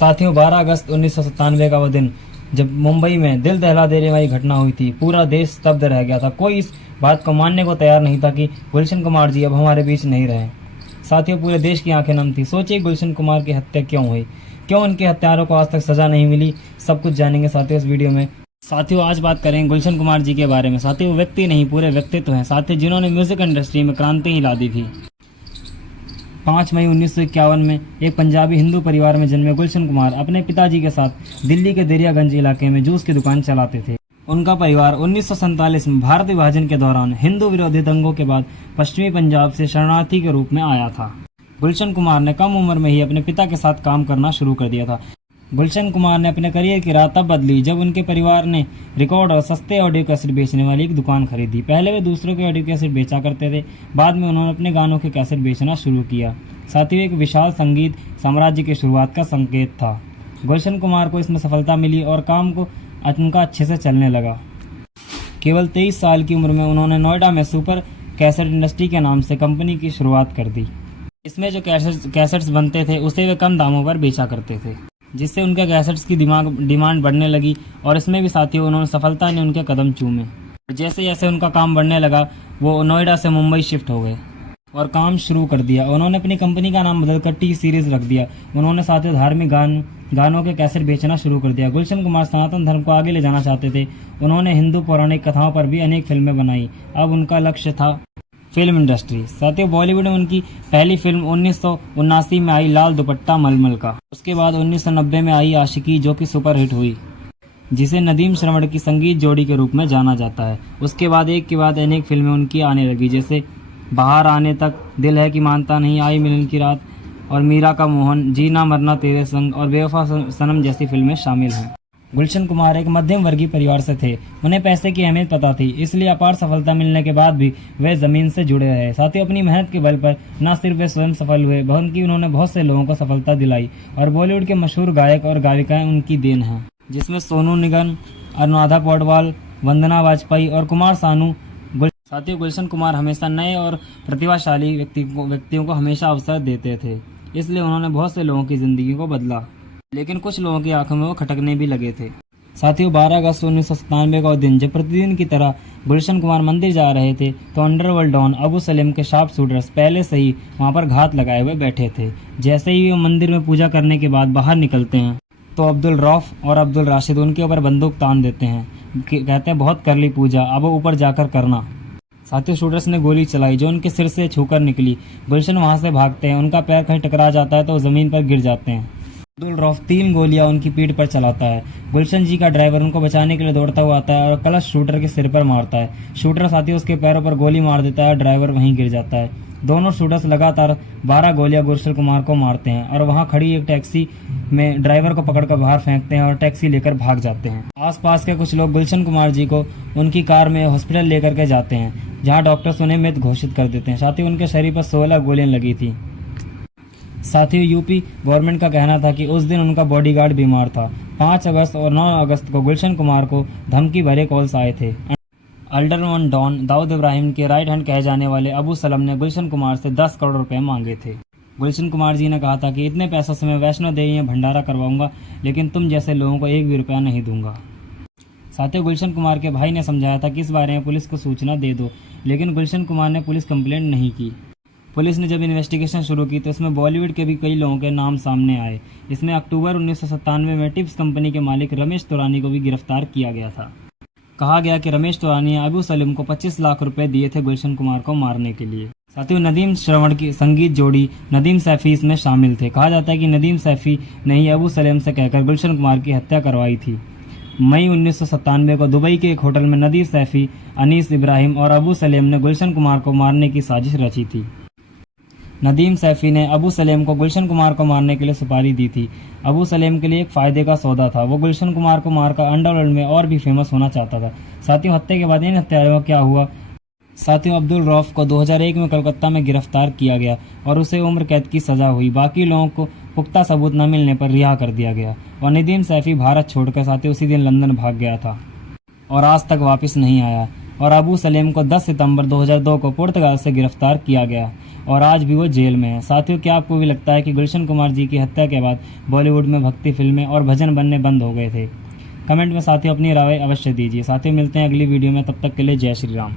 साथियों 12 अगस्त 1997 का वह दिन जब मुंबई में दिल दहला देने वाली घटना हुई थी, पूरा देश स्तब्ध रह गया था। कोई इस बात को मानने को तैयार नहीं था कि गुलशन कुमार जी अब हमारे बीच नहीं रहे। साथियों पूरे देश की आंखें नम थी। सोचिए गुलशन कुमार की हत्या क्यों हुई, क्यों उनके हत्यारों को आज तक सजा नहीं मिली, सब कुछ जानेंगे साथियों इस वीडियो में। साथियों आज बात करेंगे गुलशन कुमार जी के बारे में। साथियों व्यक्ति नहीं पूरे व्यक्तित्व हैं साथियों, जिन्होंने म्यूजिक इंडस्ट्री में क्रांति ही ला दी थी। 5 मई 1951 में एक पंजाबी हिंदू परिवार में जन्मे गुलशन कुमार अपने पिताजी के साथ दिल्ली के दरियागंज इलाके में जूस की दुकान चलाते थे। उनका परिवार 1947 में भारत विभाजन के दौरान हिंदू विरोधी दंगों के बाद पश्चिमी पंजाब से शरणार्थी के रूप में आया था। गुलशन कुमार ने कम उम्र में ही अपने पिता के साथ काम करना शुरू कर दिया था। गुलशन कुमार ने अपने करियर की राह तब बदली जब उनके परिवार ने रिकॉर्ड और सस्ते ऑडियो कैसेट बेचने वाली एक दुकान खरीदी। पहले वे दूसरों के ऑडियो कैसेट बेचा करते थे, बाद में उन्होंने अपने गानों के कैसेट बेचना शुरू किया। साथियों एक विशाल संगीत साम्राज्य की शुरुआत का संकेत था। गुलशन कुमार को इसमें सफलता मिली और काम को उनका अच्छे से चलने लगा। केवल 23 साल की उम्र में उन्होंने नोएडा में सुपर कैसेट इंडस्ट्री के नाम से कंपनी की शुरुआत कर दी। इसमें जो कैसेट्स बनते थे उसे वे कम दामों पर बेचा करते थे, जिससे उनके कैसेट्स की डिमांड बढ़ने लगी और इसमें भी साथियों उन्होंने सफलता ने उनके कदम चूमे। जैसे जैसे उनका काम बढ़ने लगा वो नोएडा से मुंबई शिफ्ट हो गए और काम शुरू कर दिया। उन्होंने अपनी कंपनी का नाम बदलकर टी सीरीज रख दिया। उन्होंने साथियों धार्मिक गानों के कैसेट बेचना शुरू कर दिया। गुलशन कुमार सनातन धर्म को आगे ले जाना चाहते थे। उन्होंने हिंदू पौराणिक कथाओं पर भी अनेक फिल्में बनाई। अब उनका लक्ष्य था फिल्म इंडस्ट्री। साथियों बॉलीवुड में उनकी पहली फिल्म 1979 में आई लाल दुपट्टा मलमल का। उसके बाद 1990 में आई आशिकी, जो कि सुपरहिट हुई, जिसे नदीम श्रवण की संगीत जोड़ी के रूप में जाना जाता है। उसके बाद एक के बाद अनेक फिल्में उनकी आने लगी, जैसे बाहर आने तक, दिल है कि मानता नहीं, आई मिलन की रात और मीरा का मोहन, जीना मरना तेरे संग और बेवफा सनम जैसी फिल्में शामिल हैं। गुलशन कुमार एक मध्यम वर्गीय परिवार से थे। उन्हें पैसे की अहमियत पता थी, इसलिए अपार सफलता मिलने के बाद भी वे जमीन से जुड़े रहे। साथियों अपनी मेहनत के बल पर न सिर्फ वे स्वयं सफल हुए, बल्कि उन्होंने बहुत से लोगों को सफलता दिलाई और बॉलीवुड के मशहूर गायक और गायिकाएं उनकी देन हैं, जिसमें सोनू निगम, अनुराधा पौडवाल, वंदना वाजपेयी और कुमार सानू। साथियों गुलशन कुमार हमेशा नए और प्रतिभाशाली व्यक्तियों को हमेशा अवसर देते थे, इसलिए उन्होंने बहुत से लोगों की जिंदगी को बदला, लेकिन कुछ लोगों की आंखों में वो खटकने भी लगे थे। साथियों 12 अगस्त 1997 का दिन जब प्रतिदिन की तरह गुलशन कुमार मंदिर जा रहे थे तो अंडरवर्ल्ड डॉन अबू सलेम के शार्प शूटर्स पहले से ही वहां पर घात लगाए हुए बैठे थे। जैसे ही वो मंदिर में पूजा करने के बाद बाहर निकलते हैं तो अब्दुल रौफ और अब्दुल राशिद उनके ऊपर बंदूक तान देते हैं। कहते हैं बहुत कर ली पूजा, अब ऊपर जाकर करना। साथियों शूटर्स ने गोली चलाई जो उनके सिर से छूकर निकली। गुलशन वहां से भागते हैं, उनका पैर कहीं टकरा जाता है तो वो जमीन पर गिर जाते हैं। अब्दुल रौफ 3 गोलियां उनकी पीठ पर चलाता है। गुलशन जी का ड्राइवर उनको बचाने के लिए दौड़ता हुआ आता है और कलश शूटर के सिर पर मारता है। शूटर साथियों उसके पैरों पर गोली मार देता है, ड्राइवर वहीं गिर जाता है। दोनों शूटर्स लगातार 12 गोलियां गुलशन कुमार को मारते हैं और वहां खड़ी एक टैक्सी में ड्राइवर को पकड़कर बाहर फेंकते हैं और टैक्सी लेकर भाग जाते हैं। आसपास के कुछ लोग गुलशन कुमार जी को उनकी कार में हॉस्पिटल लेकर के जाते हैं, जहां डॉक्टर्स उन्हें मृत घोषित कर देते हैं। साथियों उनके शरीर पर 16 गोलियां लगी थी। साथियों यूपी गवर्नमेंट का कहना था कि उस दिन उनका बॉडीगार्ड बीमार था। 5 अगस्त और 9 अगस्त को गुलशन कुमार को धमकी भरे कॉल्स आए थे। अंडरवर्ल्ड डॉन दाऊद इब्राहिम के राइट हैंड कहे जाने वाले अबू सलम ने गुलशन कुमार से 10 करोड़ रुपए मांगे थे। गुलशन कुमार जी ने कहा था कि इतने पैसों से मैं वैष्णो देवी में भंडारा करवाऊंगा, लेकिन तुम जैसे लोगों को 1 भी रुपया नहीं दूंगा। साथियों गुलशन कुमार के भाई ने समझाया था कि इस बारे में पुलिस को सूचना दे दो, लेकिन गुलशन कुमार ने पुलिस कंप्लेंट नहीं की। पुलिस ने जब इन्वेस्टिगेशन शुरू की तो इसमें बॉलीवुड के भी कई लोगों के नाम सामने आए। इसमें अक्टूबर 1997 में टिप्स कंपनी के मालिक रमेश तुरानी को भी गिरफ्तार किया गया था। कहा गया कि रमेश तुरानी ने अबू सलीम को 25 लाख रुपए दिए थे गुलशन कुमार को मारने के लिए। साथियों नदीम श्रवण की संगीत जोड़ी नदीम सैफी इसमें शामिल थे। कहा जाता है कि नदीम सैफी ने ही अबू सलीम से कहकर गुलशन कुमार की हत्या करवाई थी। मई 1997 को दुबई के एक होटल में नदीम सैफी, अनीस इब्राहिम और अबू सलीम ने गुलशन कुमार को मारने की साजिश रची थी। नदीम सैफी ने अबू सलेम को गुलशन कुमार को मारने के लिए सुपारी दी थी। अबू सलेम के लिए एक फायदे का सौदा था, वो गुलशन कुमार को मारकर अंडरवर्ल्ड में और भी फेमस होना चाहता था। साथियों हत्या के बाद इन हत्यारों का क्या हुआ? साथियों अब्दुल रौफ को 2001 में कलकत्ता में गिरफ्तार किया गया और उसे उम्र कैद की सजा हुई। बाकी लोगों को पुख्ता सबूत न मिलने पर रिहा कर दिया गया और नदीम सैफी भारत छोड़कर साथियों उसी दिन लंदन भाग गया था और आज तक वापस नहीं आया। और अबू सलेम को 10 सितंबर 2002 को पुर्तगाल से गिरफ्तार किया गया और आज भी वो जेल में है। साथियों, क्या आपको भी लगता है कि गुलशन कुमार जी की हत्या के बाद बॉलीवुड में भक्ति फिल्में और भजन बनने बंद हो गए थे? कमेंट में साथियों अपनी राय अवश्य दीजिए। साथियों, मिलते हैं अगली वीडियो में, तब तक के लिए जय श्री राम।